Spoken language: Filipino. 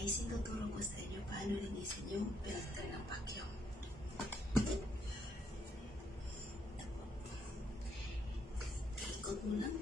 guys, ituturo ko sa inyo paano linisin yung filter ng vacuum. Ikot mo lang.